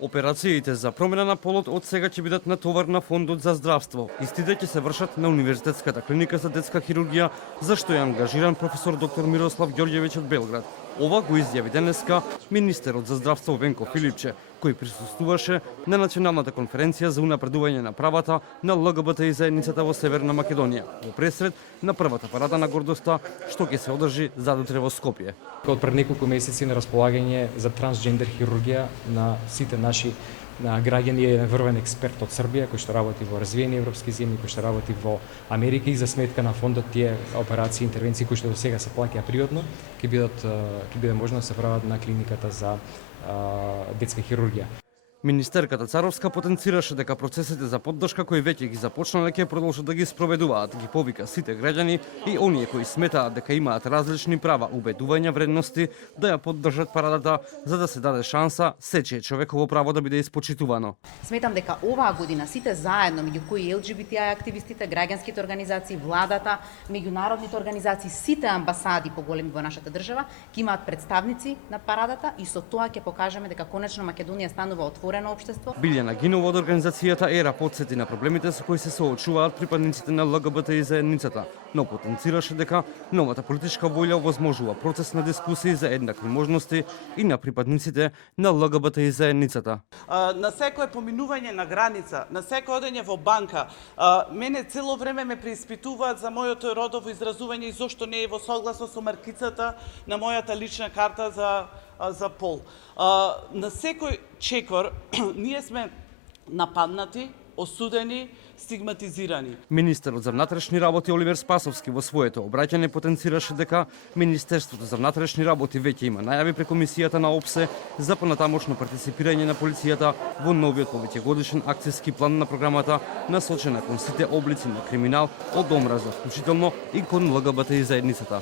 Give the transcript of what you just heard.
Операциите за промена на полот од сега ќе бидат на товар на Фондот за здравство. Истите ќе се вршат на Универзитетската клиника за детска хирургија, за што е ангажиран професор доктор Мирослав Ѓорѓевиќ од Белград. Ова го изјави денеска министерот за здравство Венко Филипче, кој присуствуваше на националната конференција за унапредување на правата на ЛГБТ заедницата во Северна Македонија, во пресред на првата парада на гордоста што ќе се одржи задутре во Скопје. Од пред неколку месеци на располагање за трансджендер хирургија на сите наши граѓани е еден врвен експерт од Србија кој што работи во развиени европски земји, кој што работи во Америка и за сметка на фондот тие операции и интервенции кои што до сега се плаќаја природно ќе биде можно да се прават на клиниката за детска хирургија. Министерката Царовска потенцираше дека процесите за поддршка кои веќе ги започнале ќе продолжат да ги спроведуваат, ги повика сите граѓани и оние кои сметаат дека имаат различни права, убедувања, вредности да ја поддржат парадата за да се даде шанса сечие човеково право да биде испочитувано. Сметам дека оваа година сите заедно, меѓу кои ЛГБТИ активистите, граѓанските организации, владата, меѓународните организации, сите амбасади поголеми во нашата држава, ќе имаат представници на парадата и со тоа ќе покажеме дека конечно Македонија станува отворена општество. Билјана Гинова од организацијата ЕРА потсети на проблемите со кои се соочуваат припадниците на ЛГБТ заедницата, но потенцираше дека новата политичка воља овозможува процес на дискусии за еднакви можности и на припадниците на ЛГБТ заедницата. На секое поминување на граница, на секое одење во банка, мене цело време ме преиспитуваат за моето родово изразување и зошто не е во согласно со маркицата на мојата лична карта за пол. На секој чекор ние сме нападнати, осудени, стигматизирани. Министерот за внатрешни работи Оливер Спасовски во своето обраќање потенцираше дека Министерството за внатрешни работи веќе има најави преку мисијата на ОПСЕ за понатамошно партиципирање на полицијата во новиот повеќегодишен акцијски план на програмата насочена кон сите облици на криминал од омраза, вклучително и кон ЛГБТ заедницата.